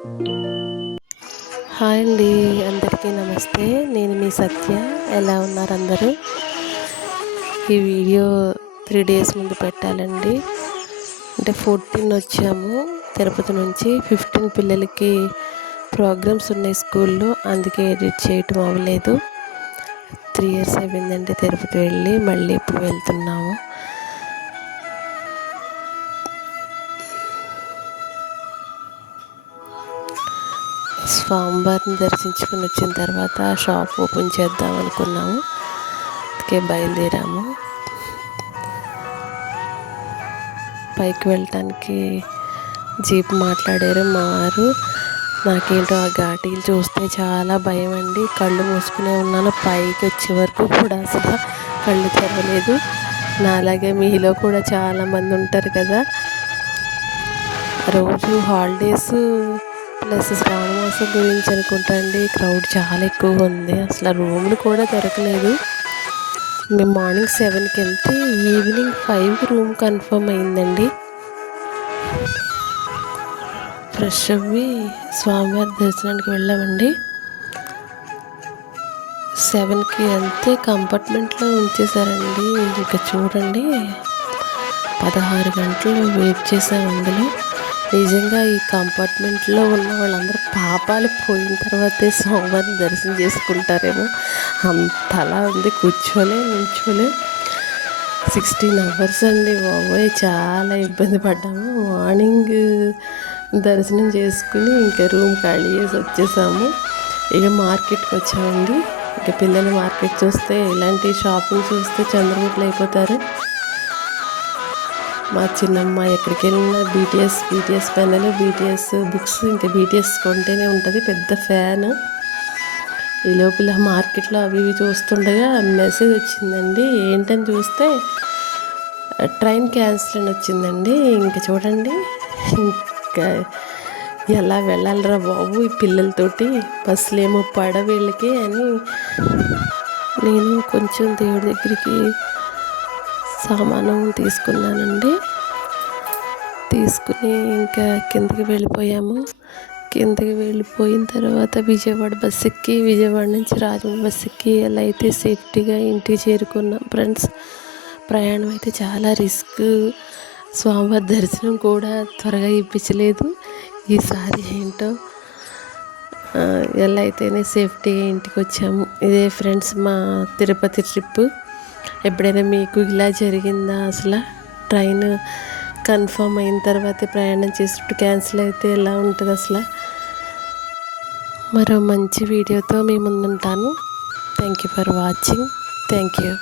Hi అండి అందరికీ నమస్తే. నేను మీ సత్య. ఎలా ఉన్నారు అందరూ? ఈ వీడియో త్రీ డేస్ ముందు పెట్టాలండి. అంటే ఫోర్టీన్ వచ్చాము. తిరుపతి నుంచి ఫిఫ్టీన్ పిల్లలకి ప్రోగ్రామ్స్ ఉన్నాయి స్కూల్లో. అందుకే ఎడిట్ చేయటం అవ్వలేదు. త్రీ ఇయర్స్ అయిపోయిందండి తిరుపతి వెళ్ళి. మళ్ళీ ఇప్పుడు వెళ్తున్నాము. స్వామివారిని దర్శించుకుని వచ్చిన తర్వాత షాప్ ఓపెన్ చేద్దాం అనుకున్నాము. అందుకే బయలుదేరాము. పైకి వెళ్ళటానికి జీప్ మాట్లాడారు మా వారు. నాకేంటో ఆ ఘాటీలు చూస్తే చాలా భయం అండి. కళ్ళు మూసుకునే ఉన్నాను. పైకి వచ్చే వరకు కూడా అసలు కళ్ళు తెరవలేదు. నాలాగే మీలో కూడా చాలామంది ఉంటారు కదా. రోజు హాలిడేస్ ప్లస్ శ్రావణ గురించి అనుకుంటా అండి. క్రౌడ్ చాలా ఎక్కువగా ఉంది. అసలు రూమ్లు కూడా దొరకలేదు. మేము మార్నింగ్ సెవెన్కి వెళ్తే ఈవినింగ్ ఫైవ్కి రూమ్ కన్ఫర్మ్ అయిందండి. ఫ్రెష్ అవ్వి స్వామివారి దర్శనానికి వెళ్ళామండి. సెవెన్కి వెళ్తే కంపార్ట్మెంట్లో ఉంచేసారండి ఇంకా చూడండి పదహారు గంటలు వెయిట్ చేసాం అందులో. నిజంగా ఈ కంపార్ట్మెంట్లో ఉన్న వాళ్ళందరూ పాపాలు పోయిన తర్వాతే స్వామివారిని దర్శనం చేసుకుంటారేమో. అంతలా ఉంది. కూర్చోలే నిల్చోలే. సిక్స్టీన్ అవర్స్ అండి బాబోయ్. చాలా ఇబ్బంది పడ్డాము. మార్నింగ్ దర్శనం చేసుకుని ఇంకా రూమ్ ఖాళీ చేసి వచ్చేసాము. ఇక మార్కెట్కి వచ్చామండి. ఇక పిల్లలు మార్కెట్ చూస్తే ఇలాంటి షాపింగ్ చూస్తే చంద్రముఖులు అయిపోతారు. మా చిన్నమ్మ ఎక్కడికి వెళ్ళినా బీటీఎస్ బీటీఎస్ పెన్నులు బీటీఎస్ బుక్స్ ఇంకా బీటీఎస్ కొంటేనే ఉంటుంది. పెద్ద ఫ్యాన్ ఈ లోపల మార్కెట్లో అవి ఇవి చూస్తుండగా మెసేజ్ వచ్చిందండి. ఏంటని చూస్తే ట్రైన్ క్యాన్సిల్ అని వచ్చిందండి. ఇంకా చూడండి ఇంకా ఎలా వెళ్ళాలరా బాబు ఈ పిల్లలతోటి? బస్సులు ఏమో పడ వీళ్ళకి అని నేను కొంచెం దేవుడి దగ్గరికి సామాను తీసుకున్నానండి. తీసుకుని ఇంకా కిందకి వెళ్ళిపోయాము. కిందకి వెళ్ళిపోయిన తర్వాత విజయవాడ బస్ ఎక్కి విజయవాడ నుంచి రాజమండ్రి బస్ ఎక్కి ఎలా అయితే సేఫ్టీగా ఇంటికి చేరుకున్నాం. ఫ్రెండ్స్ ప్రయాణం అయితే చాలా రిస్క్ స్వామివారి దర్శనం కూడా త్వరగా ఇప్పించలేదు. ఈసారి ఏంటో ఎలా అయితేనే సేఫ్టీగా ఇంటికి వచ్చాము. ఇదే ఫ్రెండ్స్ మా తిరుపతి ట్రిప్ ఎప్పుడైనా మీకు ఇలా జరిగిందా? అసలు ట్రైన్ కన్ఫర్మ్ అయిన తర్వాత ప్రయాణం చేసినప్పుడు క్యాన్సిల్ అయితే ఎలా ఉంటుంది అసలు? మరో మంచి వీడియోతో మీ ముందుంటాను. Thank you for watching thank you